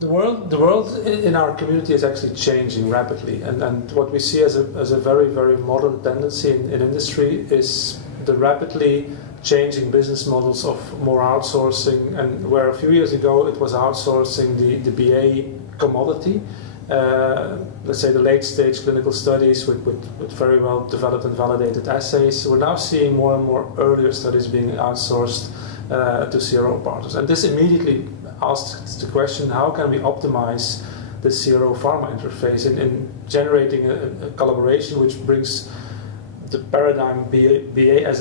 The world in our community is actually changing rapidly, and what we see as a very, very modern tendency in industry is the rapidly changing business models of more outsourcing, and where a few years ago it was outsourcing the BA commodity, let's say the late stage clinical studies with very well developed and validated assays. We're now seeing more and more earlier studies being outsourced to CRO partners, and this immediately asks the question: how can we optimize the CRO pharma interface in generating a collaboration which brings the paradigm BA as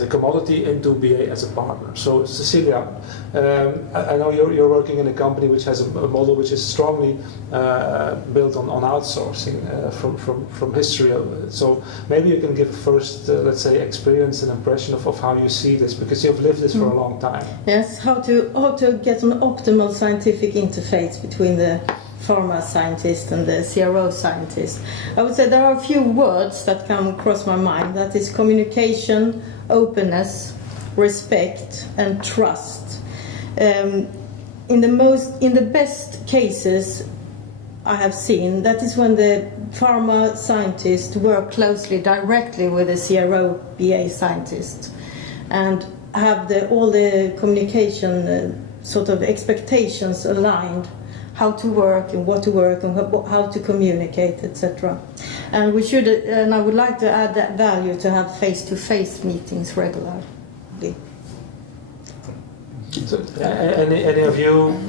a commodity into BA as a partner? So Cecilia, I know you're working in a company which has a model which is strongly built on outsourcing from history. So maybe you can give first, let's say, experience and impression of how you see this, because you've lived this for a long time. Yes, how to get an optimal scientific interface between the pharma scientist and the CRO scientist. I would say there are a few words that come across my mind. That is communication, openness, respect, and trust. In the best cases I have seen, that is when the pharma scientists work closely, directly with the CRO BA scientist, and have all the communication sort of expectations aligned. How to work and what to work and how to communicate, etc. And I would like to add that value to have face-to-face meetings regularly. So, any of you,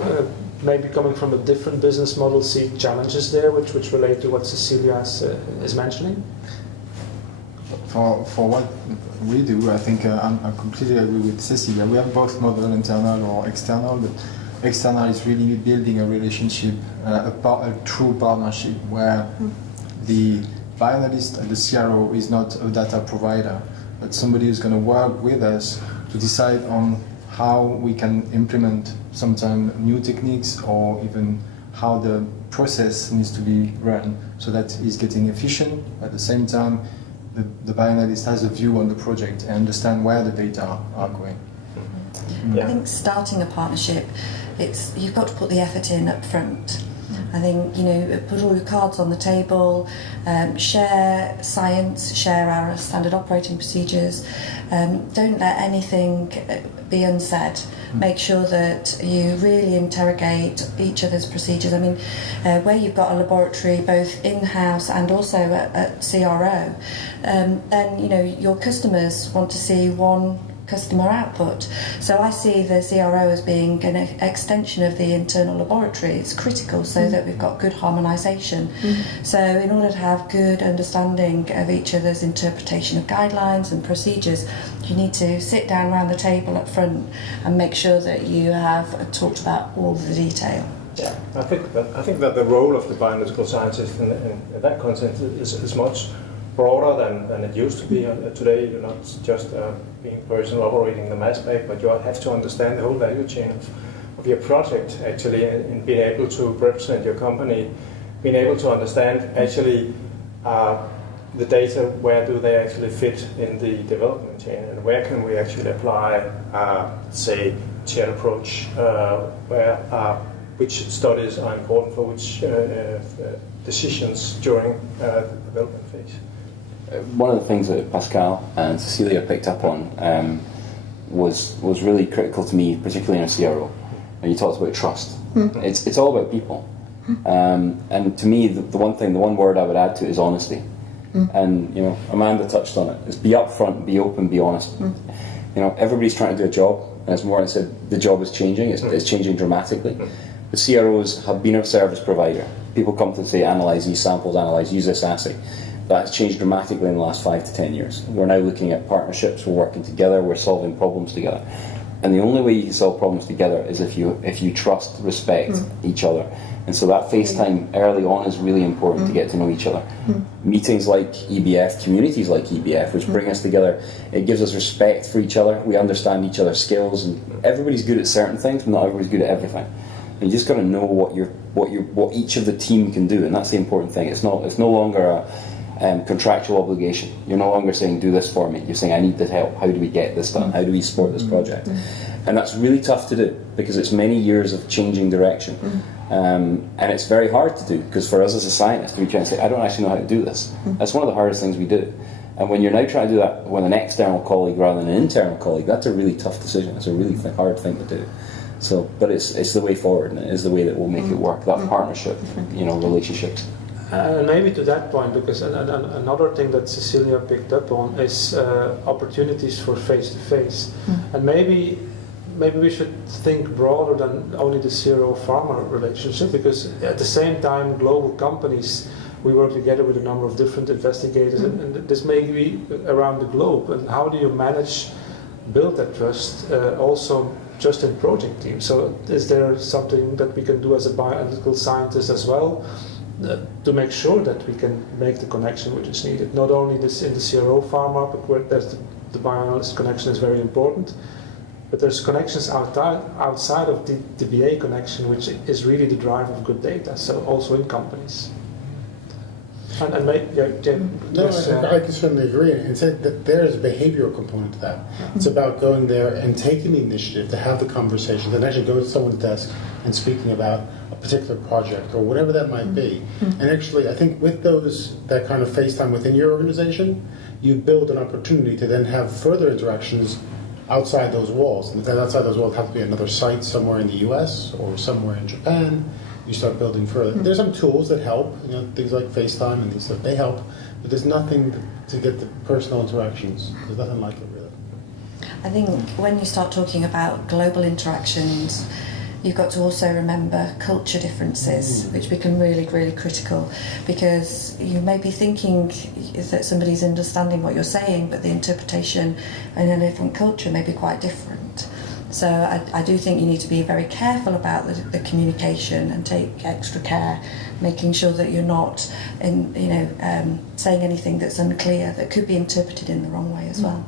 maybe coming from a different business model, see challenges there which relate to what Cecilia is mentioning? For what we do, I think I completely agree with Cecilia. We have both model, internal or external, but external is really building a relationship, a true partnership where the bioanalyst and the CRO is not a data provider, but somebody who's going to work with us to decide on how we can implement sometimes new techniques, or even how the process needs to be run so that it's getting efficient. At the same time, the bioanalyst has a view on the project and understand where the data are going. Yeah. I think starting a partnership, you've got to put the effort in up front. I think, put all your cards on the table, share science, share our standard operating procedures. Don't let anything be unsaid. Make sure that you really interrogate each other's procedures. I mean, where you've got a laboratory both in-house and also at CRO, then, your customers want to see one customer output. So I see the CRO as being an extension of the internal laboratory. It's critical so that we've got good harmonisation. So in order to have good understanding of each other's interpretation of guidelines and procedures, you need to sit down around the table up front and make sure that you have talked about all the detail. Yeah, I think that the role of the bioanalytical scientist in that context is much broader than it used to be. Today you're not just being a person operating the mass spec, but you have to understand the whole value chain of your project, actually, and being able to represent your company, being able to understand actually the data, where do they actually fit in the development chain, and where can we actually apply, say, shared approach, which studies are important for which decisions during the development phase. One of the things that Pascal and Cecilia picked up on was really critical to me, particularly in a CRO. And you talked about trust. It's all about people. And to me, the one word I would add to it is honesty. And Amanda touched on it. It's be upfront, be open, be honest. Everybody's trying to do a job, and as Morten said, the job is changing. It's changing dramatically. The CROs have been a service provider. People come to say, analyse these samples, use this assay. That's changed dramatically in the last 5 to 10 years. We're now looking at partnerships, we're working together, we're solving problems together. And the only way you can solve problems together is if you trust, respect each other. And so that FaceTime early on is really important to get to know each other. Meetings like EBF, communities like EBF, which bring us together, it gives us respect for each other. We understand each other's skills, and everybody's good at certain things, but not everybody's good at everything. And you just got to know what each of the team can do, and that's the important thing. It's no longer a contractual obligation. You're no longer saying, do this for me. You're saying, I need this help. How do we get this done? How do we support this project? And that's really tough to do because it's many years of changing direction. And it's very hard to do because for us as a scientist, we try and say, I don't actually know how to do this. That's one of the hardest things we do. And when you're now trying to do that with an external colleague rather than an internal colleague, that's a really tough decision. It's a really hard thing to do. So, but it's the way forward, and it is the way that will make it work. That partnership, relationships. And maybe to that point, because another thing that Cecilia picked up on is opportunities for face-to-face. And maybe we should think broader than only the CRO-pharma relationship, because at the same time, global companies, we work together with a number of different investigators, and this may be around the globe. And how do you build that trust also just in project teams? So is there something that we can do as a bioanalytical scientist as well to make sure that we can make the connection which is needed? Not only this in the CRO pharma, but where there's the bioanalyst connection is very important, but there's connections outside of the BA connection, which is really the drive of good data, so also in companies. And I can certainly agree and say that there is a behavioral component to that. It's about going there and taking the initiative to have the conversation, then actually go to someone's desk and speaking about a particular project or whatever that might be. And actually, I think with that kind of FaceTime within your organization, you build an opportunity to then have further interactions outside those walls. And then outside those walls have to be another site somewhere in the US or somewhere in Japan. You start building further. There's some tools that help, things like FaceTime and these stuff, they help, but there's nothing to get the personal interactions. There's nothing like it, really. I think when you start talking about global interactions, you've got to also remember culture differences, which become really, really critical, because you may be thinking that somebody's understanding what you're saying, but the interpretation in a different culture may be quite different. So I do think you need to be very careful about the communication and take extra care, making sure that you're not saying anything that's unclear that could be interpreted in the wrong way as well.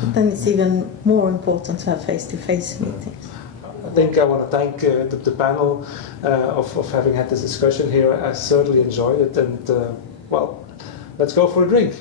But then it's even more important to have face-to-face meetings. I think I want to thank the panel of having had this discussion here. I certainly enjoyed it, and let's go for a drink.